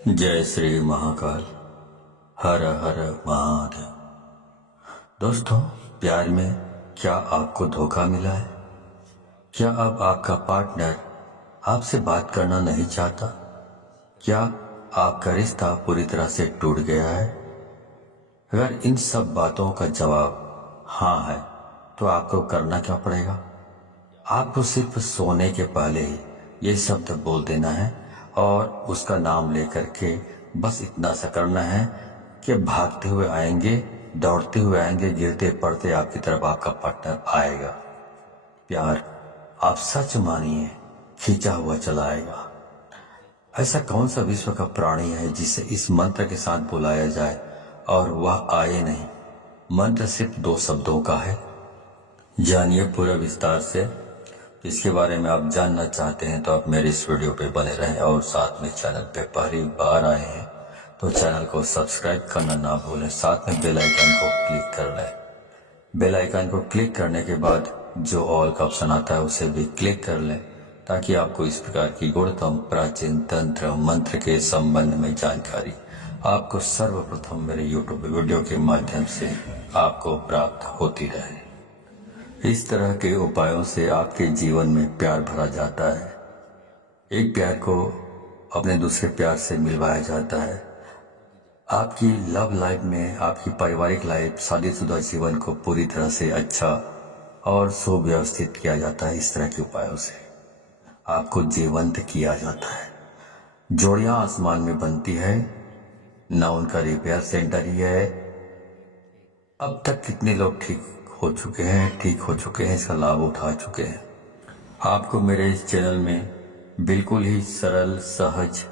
जय श्री महाकाल। हर हर महादेव। दोस्तों, प्यार में क्या आपको धोखा मिला है? क्या अब आपका पार्टनर आपसे बात करना नहीं चाहता? क्या आपका रिश्ता पूरी तरह से टूट गया है? अगर इन सब बातों का जवाब हाँ है तो आपको करना क्या पड़ेगा? आपको सिर्फ सोने के पहले ही ये शब्द बोल देना है और उसका नाम लेकर के बस इतना सा करना है कि भागते हुए आएंगे, दौड़ते हुए आएंगे, गिरते पड़ते आपकी तरफ आपका पार्टनर आएगा। प्यार आप सच मानिए खींचा हुआ चला आएगा। ऐसा कौन सा विश्व का प्राणी है जिसे इस मंत्र के साथ बुलाया जाए और वह आए नहीं? मंत्र सिर्फ 2 शब्दों का है। जानिए पूरा विस्तार से। इसके बारे में आप जानना चाहते हैं तो आप मेरे इस वीडियो पे बने रहें और साथ में चैनल पे पहली बार आए हैं तो चैनल को सब्सक्राइब करना ना भूलें, साथ में बेल आइकन को क्लिक कर लें। बेल आइकन को क्लिक करने के बाद जो ऑल का ऑप्शन आता है उसे भी क्लिक कर लें ताकि आपको इस प्रकार की गुणतम प्राचीन तंत्र मंत्र के संबंध में जानकारी आपको सर्वप्रथम मेरे यूट्यूब वीडियो के माध्यम से आपको प्राप्त होती रहे। इस तरह के उपायों से आपके जीवन में प्यार भरा जाता है। एक प्यार को अपने दूसरे प्यार से मिलवाया जाता है। आपकी लव लाइफ में, आपकी पारिवारिक लाइफ, शादीशुदा जीवन को पूरी तरह से अच्छा और सुव्यवस्थित किया जाता है। इस तरह के उपायों से आपको जीवंत किया जाता है। जोड़ियां आसमान में बनती है, ना उनका रिपेयर सेंटर ही है। अब तक कितने लोग ठीक हो चुके हैं, इसका लाभ उठा चुके हैं। आपको मेरे इस चैनल में बिल्कुल ही सरल, सहज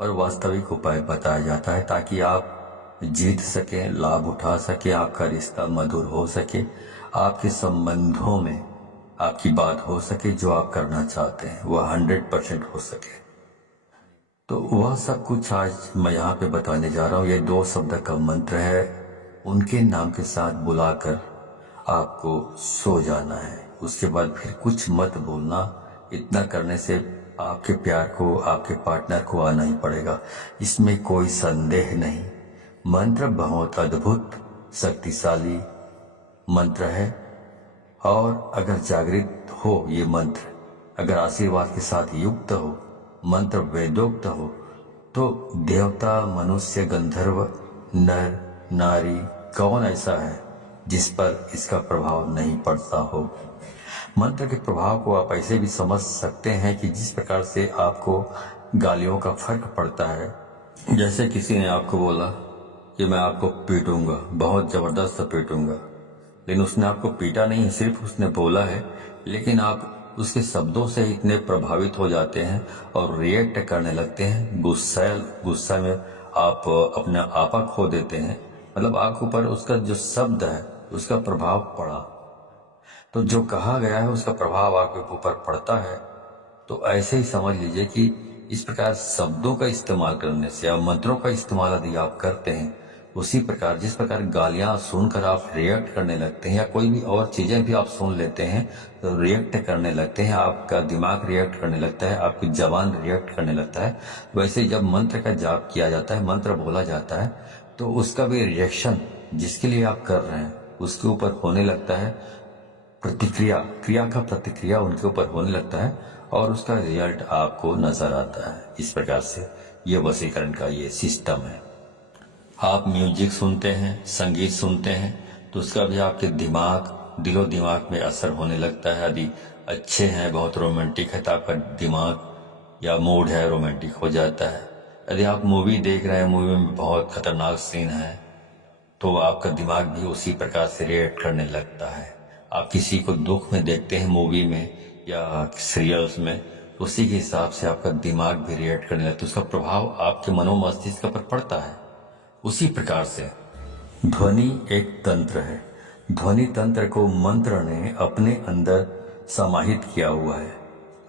और वास्तविक उपाय बताया जाता है ताकि आप जीत सकें, लाभ उठा सकें, आपका रिश्ता मधुर हो सके, आपके संबंधों में आपकी बात हो सके, जो आप करना चाहते हैं वह 100% हो सके। तो वह सब कुछ आज मैं यहाँ पे बताने जा रहा हूँ। ये 2 शब्द का मंत्र है। उनके नाम के साथ बुलाकर आपको सो जाना है। उसके बाद फिर कुछ मत बोलना। इतना करने से आपके प्यार को, आपके पार्टनर को आना ही पड़ेगा, इसमें कोई संदेह नहीं। मंत्र बहुत अद्भुत, शक्तिशाली मंत्र है और अगर जागृत हो ये मंत्र, अगर आशीर्वाद के साथ युक्त हो, मंत्र वेदोक्त हो, तो देवता, मनुष्य, गंधर्व, नर, नारी, कौन ऐसा है जिस पर इसका प्रभाव नहीं पड़ता हो। मंत्र के प्रभाव को आप ऐसे भी समझ सकते हैं कि जिस प्रकार से आपको गालियों का फर्क पड़ता है। जैसे किसी ने आपको बोला कि मैं आपको पीटूंगा, बहुत जबरदस्त पीटूंगा, लेकिन उसने आपको पीटा नहीं है, सिर्फ उसने बोला है, लेकिन आप उसके शब्दों से इतने प्रभावित हो जाते हैं और रिएक्ट करने लगते हैं। गुस्सा में आप अपना आपा खो देते हैं। मतलब आपके ऊपर उसका जो शब्द है उसका प्रभाव पड़ा, तो जो कहा गया है उसका प्रभाव आपके ऊपर पड़ता है। तो ऐसे ही समझ लीजिए कि इस प्रकार शब्दों का इस्तेमाल करने से या मंत्रों का इस्तेमाल यदि आप करते हैं, उसी प्रकार जिस प्रकार गालियां सुनकर आप रिएक्ट करने लगते हैं या कोई भी और चीजें भी आप सुन लेते हैं तो रिएक्ट करने लगते हैं, आपका दिमाग रिएक्ट करने लगता है, आपकी जबान रिएक्ट करने लगता है। वैसे जब मंत्र का जाप किया जाता है, मंत्र बोला जाता है, तो उसका भी रिएक्शन जिसके लिए आप कर रहे हैं उसके ऊपर होने लगता है। क्रिया का प्रतिक्रिया उनके ऊपर होने लगता है और उसका रिजल्ट आपको नजर आता है। इस प्रकार से ये वशीकरण का ये सिस्टम है। आप म्यूजिक सुनते हैं, संगीत सुनते हैं, तो उसका भी आपके दिलो दिमाग में असर होने लगता है। यदि अच्छे हैं, बहुत रोमांटिक है, तो आपका दिमाग या मूड है रोमांटिक हो जाता है। यदि आप मूवी देख रहे हैं, मूवी में बहुत खतरनाक सीन है, तो आपका दिमाग भी उसी प्रकार से रिएक्ट करने लगता है। आप किसी को दुख में देखते हैं मूवी में या सीरियल्स में, तो उसी के हिसाब से आपका दिमाग भी रिएक्ट करने लगता है, उसका प्रभाव आपके मनोमस्तिष्क पर पड़ता है। उसी प्रकार से ध्वनि एक तंत्र है। ध्वनि तंत्र को मंत्र ने अपने अंदर समाहित किया हुआ है।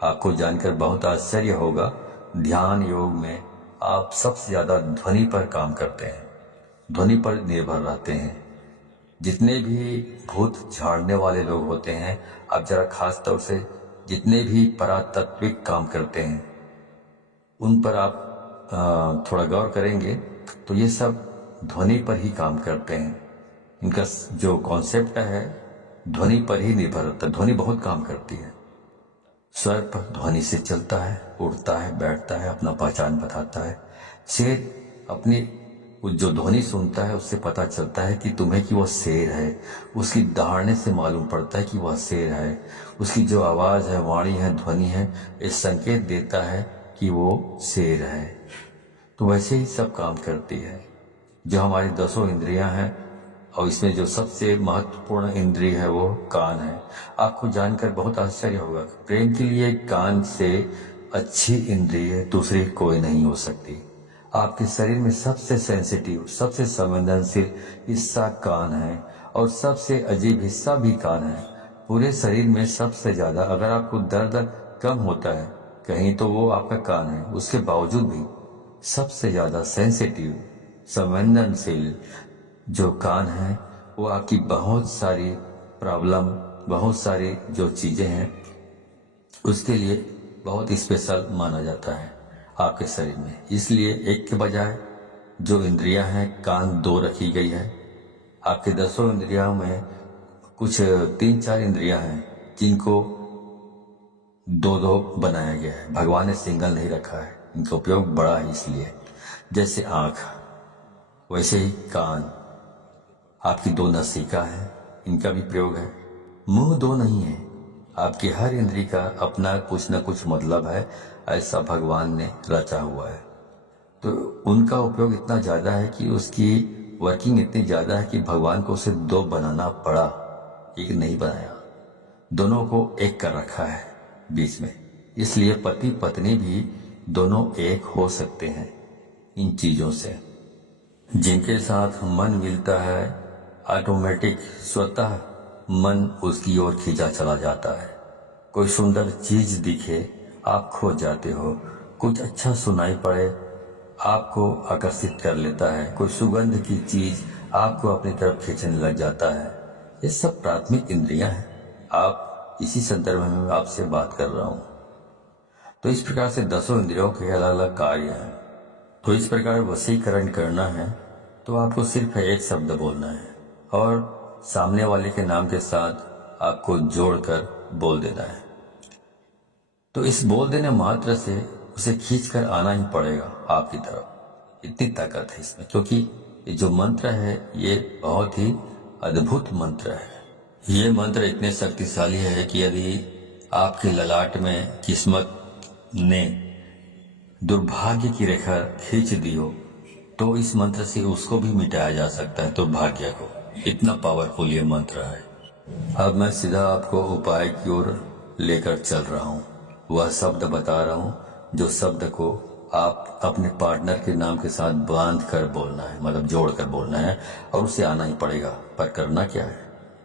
आपको जानकर बहुत आश्चर्य होगा, ध्यान योग में आप सबसे ज्यादा ध्वनि पर काम करते हैं, ध्वनि पर निर्भर रहते हैं। जितने भी भूत झाड़ने वाले लोग होते हैं, आप जरा खास तौर से जितने भी परातात्विक काम करते हैं उन पर आप थोड़ा गौर करेंगे तो ये सब ध्वनि पर ही काम करते हैं। इनका जो कॉन्सेप्ट है ध्वनि पर ही निर्भर होता है। ध्वनि बहुत काम करती है। स्वर पर ध्वनि से चलता है, उड़ता है, बैठता है, अपना पहचान बताता है। शेर अपनी जो ध्वनि सुनता है उससे पता चलता है कि तुम्हें कि वह शेर है। उसकी दहाड़ने से मालूम पड़ता है कि वह शेर है। उसकी जो आवाज है, वाणी है, ध्वनि है, ये संकेत देता है कि वो शेर है। तो वैसे ही सब काम करती है। जो हमारी 10 इंद्रियां हैं और इसमें जो सबसे महत्वपूर्ण इंद्रिय है वो कान है। आपको जानकर बहुत आश्चर्य होगा, प्रेम के लिए कान से अच्छी इंद्रिय दूसरी कोई नहीं हो सकती। आपके शरीर में सबसे सेंसिटिव, सबसे संवेदनशील हिस्सा कान है और सबसे अजीब हिस्सा भी कान है। पूरे शरीर में सबसे ज्यादा अगर आपको दर्द कम होता है कहीं तो वो आपका कान है। उसके बावजूद भी सबसे ज्यादा सेंसिटिव, संवेदनशील जो कान है वो आपकी बहुत सारी प्रॉब्लम, बहुत सारी जो चीजें हैं उसके लिए बहुत स्पेशल माना जाता है आपके शरीर में। इसलिए एक के बजाय जो इंद्रियां हैं कान 2 रखी गई है। आपके 10 इंद्रियों में कुछ 3-4 इंद्रियां हैं जिनको 2-2 बनाया गया है। भगवान ने सिंगल नहीं रखा है, इनका उपयोग बड़ा है। इसलिए जैसे आंख वैसे ही कान, आपकी 2 नासिका है, इनका भी प्रयोग है। मुंह 2 नहीं है। आपकी हर इंद्री का अपना कुछ न कुछ मतलब है, ऐसा भगवान ने रचा हुआ है। तो उनका उपयोग इतना ज्यादा है कि उसकी वर्किंग इतनी ज्यादा है कि भगवान को उसे 2 बनाना पड़ा, एक नहीं बनाया। दोनों को एक कर रखा है बीच में। इसलिए पति पत्नी भी दोनों एक हो सकते हैं इन चीजों से। जिनके साथ मन मिलता है ऑटोमेटिक स्वतः मन उसकी ओर खींचा चला जाता है। कोई सुंदर चीज दिखे आप खो जाते हो। कुछ अच्छा सुनाई पड़े आपको आकर्षित कर लेता है। कोई सुगंध की चीज आपको अपनी तरफ खींचने लग जाता है। ये सब प्राथमिक इंद्रियां हैं। आप इसी संदर्भ में मैं आपसे बात कर रहा हूं। तो इस प्रकार से 10 इंद्रियों के अलग अलग कार्य हैं। तो इस प्रकार वशीकरण करना है तो आपको सिर्फ एक शब्द बोलना है और सामने वाले के नाम के साथ आपको जोड़कर बोल देना है। तो इस बोल देने मात्र से उसे खींचकर आना ही पड़ेगा आपकी तरफ। इतनी ताकत है इसमें, क्योंकि ये जो मंत्र है ये बहुत ही अद्भुत मंत्र है। ये मंत्र इतने शक्तिशाली है कि यदि आपके ललाट में किस्मत ने दुर्भाग्य की रेखा खींच दी हो तो इस मंत्र से उसको भी मिटाया जा सकता है, दुर्भाग्य को। इतना पावरफुल ये मंत्र है। अब मैं सीधा आपको उपाय की ओर लेकर चल रहा हूँ। वह शब्द बता रहा हूँ जो शब्द को आप अपने पार्टनर के नाम के साथ बांध कर बोलना है, मतलब जोड़ कर बोलना है और उसे आना ही पड़ेगा। पर करना क्या है,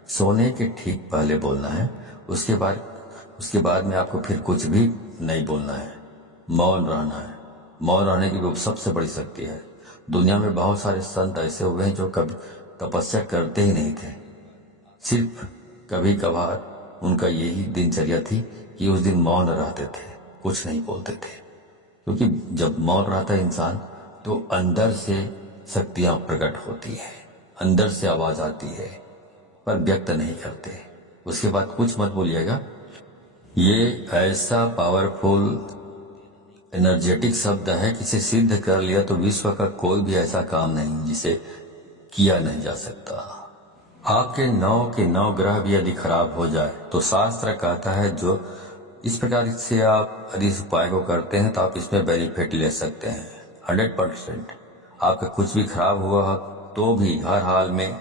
सोने के ठीक पहले बोलना है। उसके बाद में आपको फिर कुछ भी नहीं बोलना है, मौन रहना है। मौन रहने की भी सबसे बड़ी शक्ति है। दुनिया में बहुत सारे संत ऐसे हुए हैं जो कभी तपस्या करते ही नहीं थे। सिर्फ कभी कभार उनका यही दिनचर्या थी कि उस दिन मौन रहते थे, कुछ नहीं बोलते थे। क्योंकि जब मौन रहता है इंसान तो अंदर से शक्तियां प्रकट होती है, अंदर से आवाज आती है, पर व्यक्त नहीं करते। उसके बाद कुछ मत बोलिएगा। ये ऐसा पावरफुल एनर्जेटिक शब्द है कि इसे सिद्ध कर लिया तो विश्व का कोई भी ऐसा काम नहीं जिसे किया नहीं जा सकता। आपके 9 के 9 ग्रह भी यदि खराब हो जाए तो शास्त्र कहता है जो इस प्रकार से आप यदि इस उपाय को करते हैं तो आप इसमें बेनिफिट ले सकते हैं 100%। आपका कुछ भी खराब हुआ तो भी हर हाल में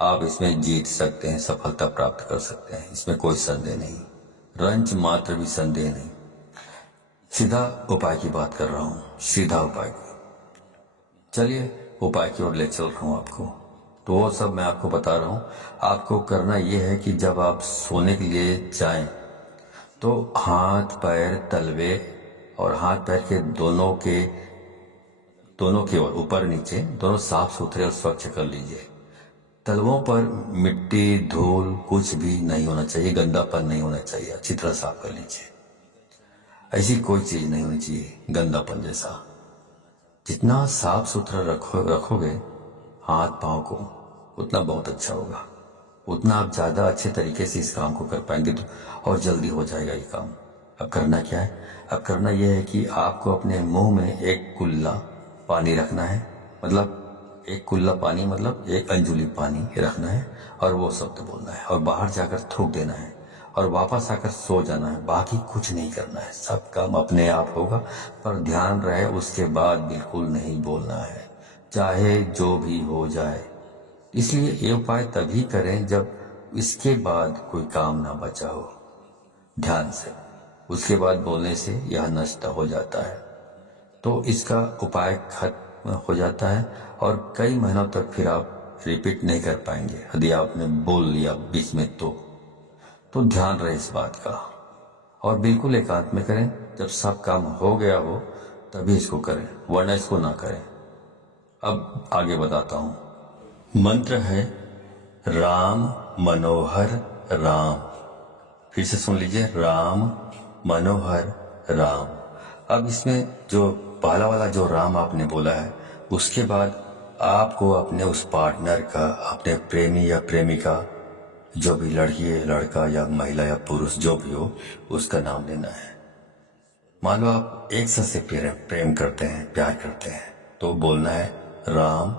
आप इसमें जीत सकते हैं, सफलता प्राप्त कर सकते हैं। इसमें कोई संदेह नहीं, रंच मात्र भी संदेह नहीं। सीधा उपाय की बात कर रहा हूँ, सीधा उपाय की। चलिए उपाय की ओर ले चल रहा हूँ आपको। तो वो सब मैं आपको बता रहा हूँ। आपको करना ये है कि जब आप सोने के लिए जाएं तो हाथ पैर तलवे और हाथ पैर के दोनों के ऊपर नीचे दोनों साफ सुथरे और स्वच्छ कर लीजिए। तलवों पर मिट्टी धूल कुछ भी नहीं होना चाहिए, गंदापन नहीं होना चाहिए। अच्छी तरह साफ कर लीजिए। ऐसी कोई चीज नहीं होनी चाहिए गंदापन जैसा। जितना साफ सुथरा रखोगे हाथ पाँव को, उतना बहुत अच्छा होगा, उतना आप ज़्यादा अच्छे तरीके से इस काम को कर पाएंगे तो और जल्दी हो जाएगा ये काम। अब करना क्या है? अब करना यह है कि आपको अपने मुंह में एक कुल्ला पानी रखना है, मतलब एक कुल्ला पानी मतलब एक अंजुली पानी रखना है और वो शब्द बोलना है और बाहर जाकर थूक देना है और वापस आकर सो जाना है। बाकी कुछ नहीं करना है, सब काम अपने आप होगा, पर ध्यान रहे उसके बाद बिल्कुल नहीं बोलना है, चाहे जो भी हो जाए। इसलिए ये उपाय तभी करें जब इसके बाद कोई काम ना बचा हो। ध्यान से उसके बाद बोलने से यह नष्ट हो जाता है, तो इसका उपाय खत्म हो जाता है और कई महीनों तक फिर आप रिपीट नहीं कर पाएंगे यदि आपने बोल लिया बीच में तो ध्यान रहे इस बात का। और बिल्कुल एकांत में करें, जब सब काम हो गया हो तभी इसको करें, वरना इसको ना करें। अब आगे बताता हूं। मंत्र है राम मनोहर राम। फिर से सुन लीजिए, राम मनोहर राम। अब इसमें जो पहला वाला जो राम आपने बोला है, उसके बाद आपको अपने उस पार्टनर का, अपने प्रेमी या प्रेमिका, जो भी लड़की है, लड़का या महिला या पुरुष जो भी हो, उसका नाम लेना है। मान लो आप एक से प्रेम करते हैं, प्यार करते हैं, तो बोलना है राम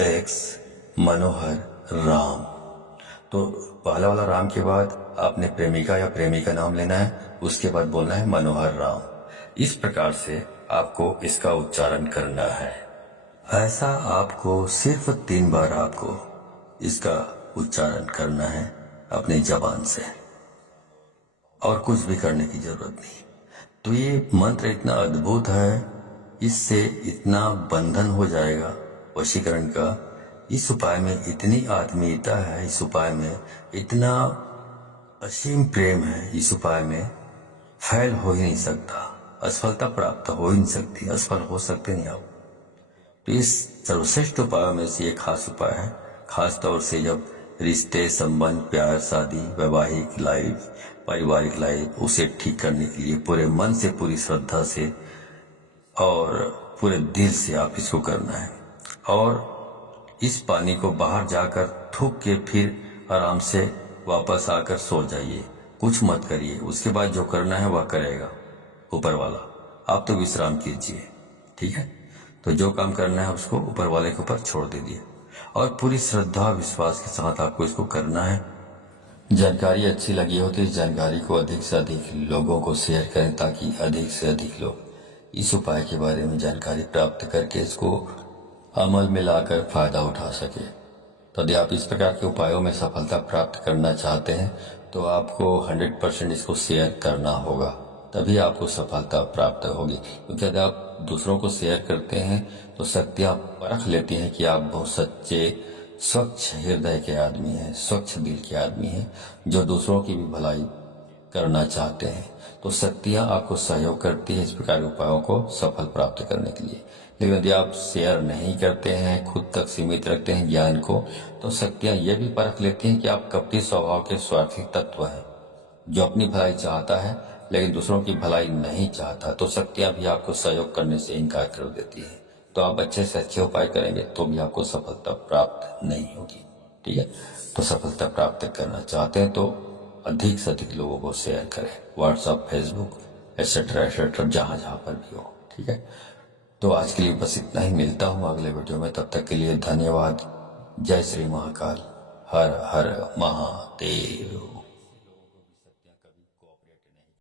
एक्स मनोहर राम। तो पहला वाला राम के बाद आपने प्रेमिका या प्रेमी का नाम लेना है, उसके बाद बोलना है मनोहर राम। इस प्रकार से आपको इसका उच्चारण करना है। ऐसा आपको सिर्फ 3 बार आपको इसका उच्चारण करना है अपनी जबान से, और कुछ भी करने की जरूरत नहीं। तो ये मंत्र इतना अद्भुत है, इससे इतना बंधन हो जाएगा वशीकरण का। इस उपाय में इतनी आत्मीयता है, इस उपाय में इतना असीम प्रेम है, इस उपाय में फैल हो ही नहीं सकता, असफलता प्राप्त हो ही नहीं सकती, असफल हो सकते नहीं आप। तो इस सर्वश्रेष्ठ उपायों में से एक खास उपाय है, खास तौर से जब रिश्ते, संबंध, प्यार, शादी, वैवाहिक लाइफ, पारिवारिक लाइफ, उसे ठीक करने के लिए पूरे मन से, पूरी श्रद्धा से और पूरे दिल से आप इसको करना है। और इस पानी को बाहर जाकर थूक के फिर आराम से वापस आकर सो जाइए, कुछ मत करिए। उसके बाद जो करना है वह करेगा ऊपर वाला, आप तो विश्राम कीजिए, ठीक है। तो जो काम करना है उसको ऊपर वाले के ऊपर छोड़ दीजिए और पूरी श्रद्धा विश्वास के साथ आपको इसको करना है। जानकारी अच्छी लगी हो तो इस जानकारी को अधिक से अधिक लोगों को शेयर करें, ताकि अधिक से अधिक लोग इस उपाय के बारे में जानकारी प्राप्त करके इसको अमल में लाकर फायदा उठा सके। तो यदि आप इस प्रकार के उपायों में सफलता प्राप्त करना चाहते हैं तो आपको 100% इसको शेयर करना होगा, तभी आपको सफलता प्राप्त होगी। क्योंकि यदि आप दूसरों को शेयर करते हैं तो शक्तियाँ परख लेती हैं कि आप बहुत सच्चे, स्वच्छ हृदय के आदमी हैं, स्वच्छ दिल के आदमी हैं, जो दूसरों की भी भलाई करना चाहते हैं। तो शक्तियाँ आपको सहयोग करती है इस प्रकार के उपायों को सफल प्राप्त करने के लिए। लेकिन यदि आप शेयर नहीं करते हैं, खुद तक सीमित रखते हैं ज्ञान को, तो शक्तियाँ ये भी परख लेती हैं कि आप कपटी स्वभाव के स्वार्थी तत्व हैं, जो अपनी भलाई चाहता है लेकिन दूसरों की भलाई नहीं चाहता। तो शक्तियाँ भी आपको सहयोग करने से इनकार कर देती है। तो आप अच्छे से अच्छे उपाय करेंगे तो भी आपको सफलता प्राप्त नहीं होगी, ठीक है। तो सफलता प्राप्त करना चाहते हैं तो अधिक से अधिक लोगों को शेयर करें, व्हाट्सएप, फेसबुक एक्सेट्रा एक्सेट्रा, जहाँ जहाँ पर भी हो, ठीक है। तो आज के लिए बस इतना ही, मिलता हूँ अगले वीडियो में, तब तक के लिए धन्यवाद। जय श्री महाकाल, हर हर महादेव।